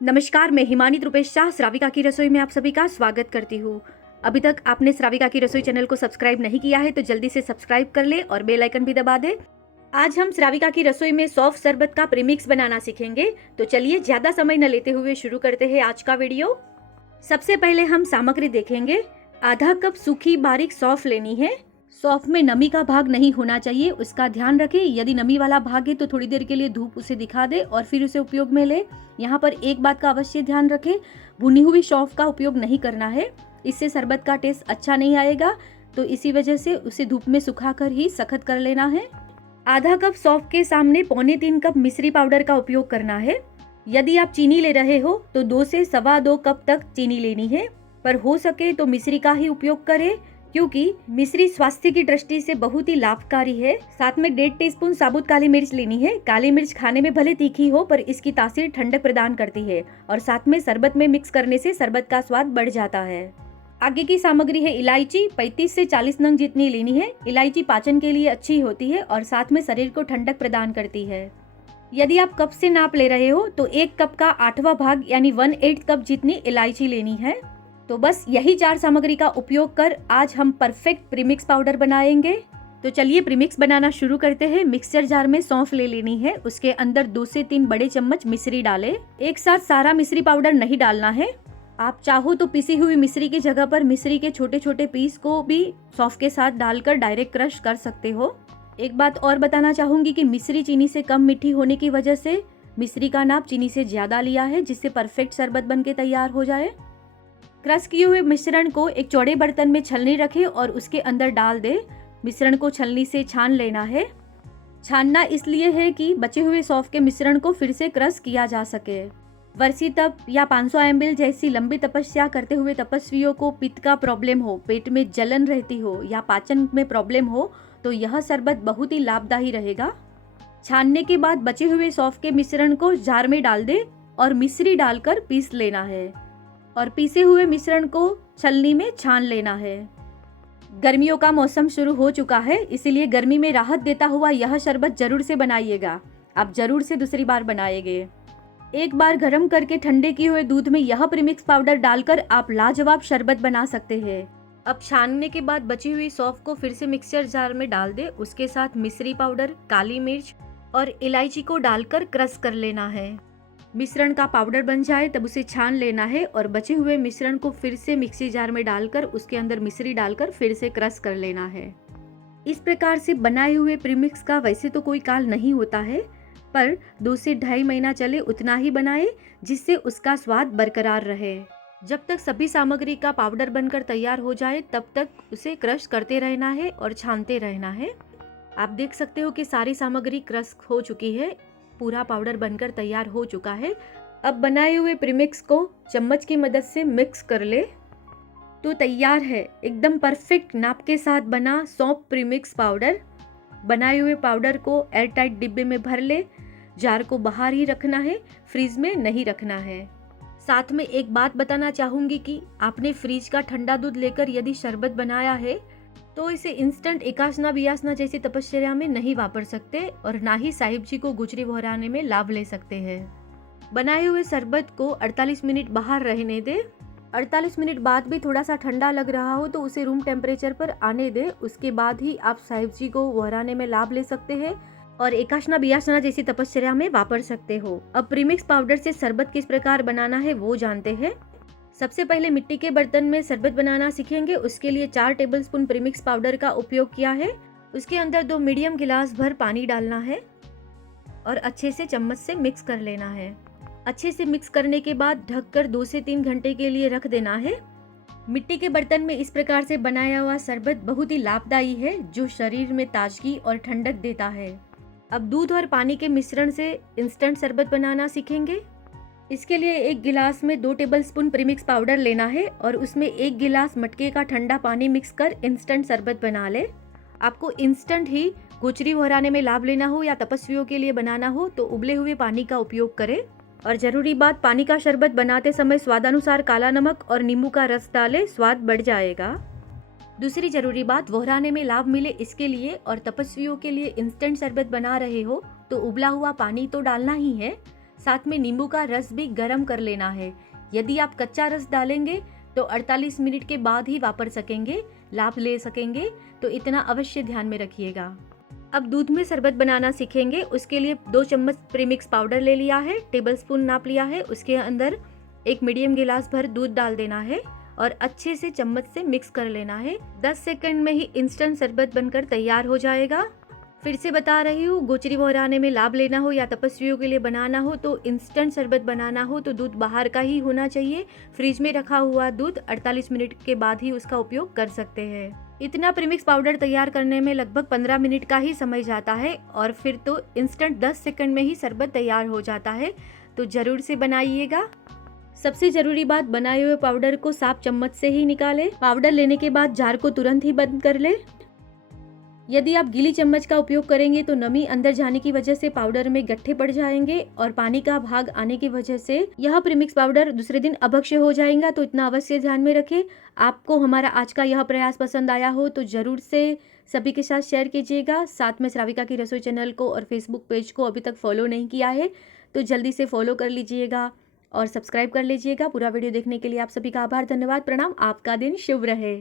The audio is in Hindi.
नमस्कार, मैं हिमानी द्रुपेश शाह श्राविका की रसोई में आप सभी का स्वागत करती हूँ। अभी तक आपने श्राविका की रसोई चैनल को सब्सक्राइब नहीं किया है तो जल्दी से सब्सक्राइब कर ले और बेल आइकन भी दबा दे। आज हम श्राविका की रसोई में सौंफ शरबत का प्रीमिक्स बनाना सीखेंगे। तो चलिए ज्यादा समय न लेते हुए शुरू करते हैं आज का वीडियो। सबसे पहले हम सामग्री देखेंगे। आधा कप सूखी बारीक सौंफ लेनी है। सौंफ में नमी का भाग नहीं होना चाहिए, उसका ध्यान रखें। यदि नमी वाला भाग है तो थोड़ी देर के लिए धूप उसे दिखा दे और फिर उसे उपयोग में ले। यहाँ पर एक बात का अवश्य ध्यान रखें, भुनी हुई सौंफ का उपयोग नहीं करना है, इससे शरबत का टेस्ट अच्छा नहीं आएगा। तो इसी वजह से उसे धूप में सुखाकर ही सख्त कर लेना है। आधा कप सौंफ के सामने 3.25 कप मिश्री पाउडर का उपयोग करना है। यदि आप चीनी ले रहे हो तो 2 से 2.25 कप तक चीनी लेनी है, पर हो सके तो मिश्री का ही उपयोग करें क्योंकि मिश्री स्वास्थ्य की दृष्टि से बहुत ही लाभकारी है। साथ में 1.5 टीस्पून साबुत काली मिर्च लेनी है। काली मिर्च खाने में भले तीखी हो पर इसकी तासीर ठंडक प्रदान करती है और साथ में शरबत में मिक्स करने से शरबत का स्वाद बढ़ जाता है। आगे की सामग्री है इलायची। 35 से 40 नंग जितनी लेनी है। इलायची पाचन के लिए अच्छी होती है और साथ में शरीर को ठंडक प्रदान करती है। यदि आप कप से नाप ले रहे हो तो 1 कप का 8वां भाग यानी 1/8 कप जितनी इलायची लेनी है। तो बस यही 4 सामग्री का उपयोग कर आज हम परफेक्ट प्रीमिक्स पाउडर बनाएंगे। तो चलिए प्रीमिक्स बनाना शुरू करते हैं। मिक्सचर जार में सौंफ ले लेनी है, उसके अंदर 2 से 3 बड़े चम्मच मिश्री डालें। एक साथ सारा मिश्री पाउडर नहीं डालना है। आप चाहो तो पिसी हुई मिश्री की जगह पर मिश्री के छोटे छोटे पीस को भी सौंफ के साथ डालकर डायरेक्ट क्रश कर सकते हो। एक बात और बताना चाहूंगी कि मिश्री चीनी से कम मीठी होने की वजह से मिश्री का नाप चीनी से ज्यादा लिया है, जिससे परफेक्ट शरबत बनके तैयार हो जाए। क्रश किए हुए मिश्रण को एक चौड़े बर्तन में छलनी रखें और उसके अंदर डाल दे। मिश्रण को छलनी से छान लेना है। छानना इसलिए है कि बचे हुए सौंफ के मिश्रण को फिर से क्रश किया जा सके। वर्षी तप या 500 ml जैसी लंबी तपस्या करते हुए तपस्वियों को पित्त का प्रॉब्लम हो, पेट में जलन रहती हो या पाचन में प्रॉब्लम हो तो यह शरबत बहुत ही लाभदायी रहेगा। छानने के बाद बचे हुए सौंफ के मिश्रण को जार में डाल दे और मिश्री डालकर पीस लेना है और पीसे हुए मिश्रण को छलनी में छान लेना है। गर्मियों का मौसम शुरू हो चुका है, इसीलिए गर्मी में राहत देता हुआ यह शरबत जरूर से बनाइएगा। आप जरूर से दूसरी बार बनाएंगे। एक बार गर्म करके ठंडे किए हुए दूध में यह प्रीमिक्स पाउडर डालकर आप लाजवाब शरबत बना सकते हैं। अब छानने के बाद बची हुई सौंफ को फिर से मिक्सचर जार में डाल दे। उसके साथ मिश्री पाउडर, काली मिर्च और इलायची को डालकर क्रश कर लेना है। मिश्रण का पाउडर बन जाए तब उसे छान लेना है और बचे हुए मिश्रण को फिर से मिक्सी जार में डालकर उसके अंदर मिश्री डालकर फिर से क्रश कर लेना है। इस प्रकार से बनाए हुए प्रीमिक्स का वैसे तो कोई काल नहीं होता है, पर 2 से 2.5 महीना चले उतना ही बनाए जिससे उसका स्वाद बरकरार रहे। जब तक सभी सामग्री का पाउडर बनकर तैयार हो जाए तब तक उसे क्रश करते रहना है और छानते रहना है। आप देख सकते हो कि सारी सामग्री क्रश हो चुकी है, पूरा पाउडर बनकर तैयार हो चुका है। अब बनाए हुए प्रीमिक्स को चम्मच की मदद से मिक्स कर ले तो तैयार है एकदम परफेक्ट नाप के साथ बना सौंफ प्रीमिक्स पाउडर। बनाए हुए पाउडर को एयर टाइट डिब्बे में भर ले। जार को बाहर ही रखना है, फ्रीज में नहीं रखना है। साथ में एक बात बताना चाहूंगी कि आपने फ्रीज का ठंडा दूध लेकर यदि शरबत बनाया है तो इसे इंस्टेंट एकासना बियासना जैसी तपस्या में नहीं वापर सकते और ना ही साहिब जी को गुजरी बहराने में लाभ ले सकते हैं। बनाए हुए शरबत को 48 मिनट बाहर रहने दे। 48 मिनट बाद भी थोड़ा सा ठंडा लग रहा हो तो उसे रूम टेम्परेचर पर आने दे। उसके बाद ही आप साहिब जी को बहराने में लाभ ले सकते हैं और एकासना बियासना जैसी तपस्या में वापर सकते हो। अब प्रीमिक्स पाउडर से शरबत किस प्रकार बनाना है वो जानते हैं। सबसे पहले मिट्टी के बर्तन में शरबत बनाना सीखेंगे। उसके लिए 4 टेबलस्पून प्रीमिक्स पाउडर का उपयोग किया है। उसके अंदर 2 मीडियम गिलास भर पानी डालना है और अच्छे से चम्मच से मिक्स कर लेना है। अच्छे से मिक्स करने के बाद ढककर 2 से 3 घंटे के लिए रख देना है। मिट्टी के बर्तन में इस प्रकार से बनाया हुआ शरबत बहुत ही लाभदायी है, जो शरीर में ताजगी और ठंडक देता है। अब दूध और पानी के मिश्रण से इंस्टेंट शरबत बनाना सीखेंगे। इसके लिए एक गिलास में 2 टेबलस्पून प्रीमिक्स पाउडर लेना है और उसमें 1 गिलास मटके का ठंडा पानी मिक्स कर इंस्टेंट शरबत बना ले। आपको इंस्टेंट ही गुचरी बहराने में लाभ लेना हो या तपस्वियों के लिए बनाना हो तो उबले हुए पानी का उपयोग करें। और जरूरी बात, पानी का शरबत बनाते समय स्वादानुसार काला नमक और नींबू का रस डालें, स्वाद बढ़ जाएगा। दूसरी जरूरी बात, बहराने में लाभ मिले इसके लिए और तपस्वियों के लिए इंस्टेंट शरबत बना रहे हो तो उबला हुआ पानी तो डालना ही है, साथ में नींबू का रस भी गर्म कर लेना है। यदि आप कच्चा रस डालेंगे तो 48 मिनट के बाद ही वापर सकेंगे, लाभ ले सकेंगे, तो इतना अवश्य ध्यान में रखिएगा। अब दूध में शरबत बनाना सीखेंगे। उसके लिए 2 चम्मच प्रीमिक्स पाउडर ले लिया है, टेबलस्पून नाप लिया है। उसके अंदर एक मीडियम गिलास भर दूध डाल देना है और अच्छे से चम्मच से मिक्स कर लेना है। 10 सेकंड में ही इंस्टेंट शरबत बनकर तैयार हो जाएगा। फिर से बता रही हूँ, गोचरी मोहराने में लाभ लेना हो या तपस्वियों के लिए बनाना हो तो इंस्टेंट शरबत बनाना हो तो दूध बाहर का ही होना चाहिए। फ्रिज में रखा हुआ दूध 48 मिनट के बाद ही उसका उपयोग कर सकते हैं। इतना प्रीमिक्स पाउडर तैयार करने में लगभग 15 मिनट का ही समय जाता है और फिर तो इंस्टेंट 10 सेकंड में ही शरबत तैयार हो जाता है, तो जरूर से बनाइएगा। सबसे जरूरी बात, बनाए हुए पाउडर को साफ चम्मच से ही निकालें। पाउडर लेने के बाद जार को तुरंत ही बंद कर लें। यदि आप गीली चम्मच का उपयोग करेंगे तो नमी अंदर जाने की वजह से पाउडर में गट्ठे पड़ जाएंगे और पानी का भाग आने की वजह से यह प्रीमिक्स पाउडर दूसरे दिन अभक्ष्य हो जाएगा, तो इतना अवश्य ध्यान में रखें। आपको हमारा आज का यह प्रयास पसंद आया हो तो जरूर से सभी के साथ शेयर कीजिएगा। साथ में श्राविका की रसोई चैनल को और फेसबुक पेज को अभी तक फॉलो नहीं किया है तो जल्दी से फॉलो कर लीजिएगा और सब्सक्राइब कर लीजिएगा। पूरा वीडियो देखने के लिए आप सभी का आभार, धन्यवाद, प्रणाम। आपका दिन शुभ रहे।